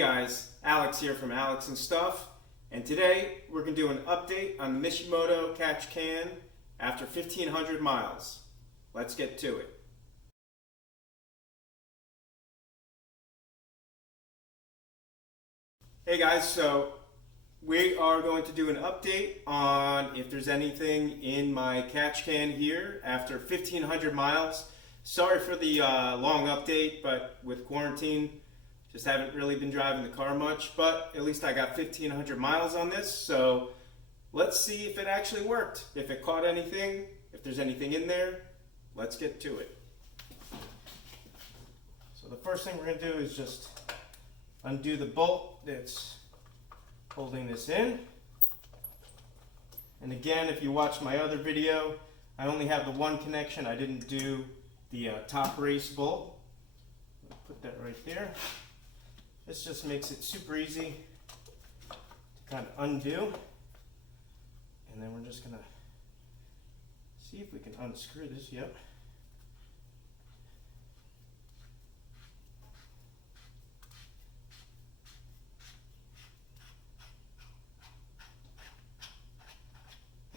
Hey guys, Alex here from Alex and Stuff, and today we're going to do an update on the Mishimoto Catch Can after 1,500 miles. Let's get to it. Hey guys, so we are going to do an update on if there's anything in my catch can here after 1,500 miles. Sorry for the long update, but with quarantine, just haven't really been driving the car much, but at least I got 1,500 miles on this, so let's see if it actually worked. If it caught anything, if there's anything in there, let's get to it. So the first thing we're going to do is just undo the bolt that's holding this in. And again, if you watch my other video, I only have the one connection. I didn't do the top race bolt. Put that right there. This just makes it super easy to kind of undo. And then we're just going to see if we can unscrew this. Yep.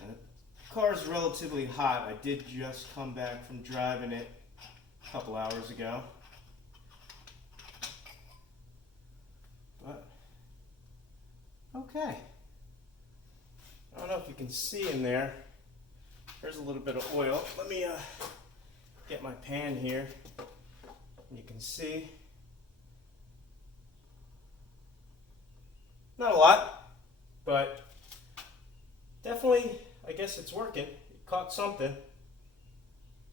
And the car is relatively hot. I did just come back from driving it a couple hours ago. But, okay. I don't know if you can see in there. There's a little bit of oil. Let me get my pan here. And you can see. Not a lot, but definitely, I guess it's working. It caught something.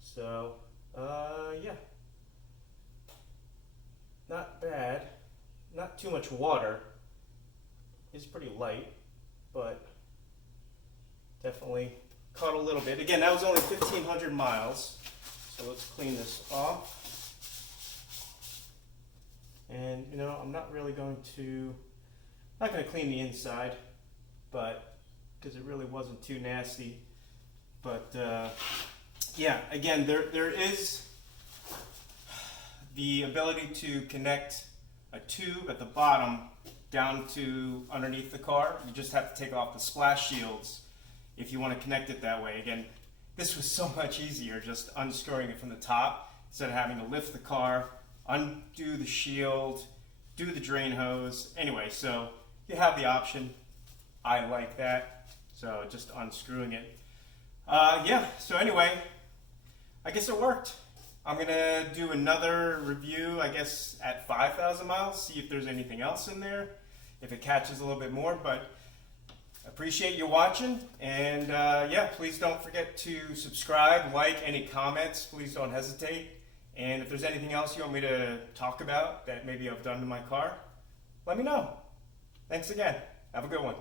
So, yeah. Not bad. Not too much water. It's pretty light, but definitely caught a little bit. Again, that was only 1,500 miles. So let's clean this off. And you know, I'm not really going to clean the inside, but because it really wasn't too nasty. But yeah, again, there is the ability to connect a tube at the bottom down to underneath the car. You just have to take off the splash shields if you want to connect it that way. Again, this was so much easier just unscrewing it from the top instead of having to lift the car, undo the shield, do the drain hose. Anyway, so you have the option. I like that. So just unscrewing it. Yeah, so anyway, I guess it worked. I'm going to do another review, I guess, at 5,000 miles, see if there's anything else in there, if it catches a little bit more, but appreciate you watching, and yeah, please don't forget to subscribe, like, any comments, please don't hesitate, and if there's anything else you want me to talk about that maybe I've done to my car, let me know. Thanks again. Have a good one.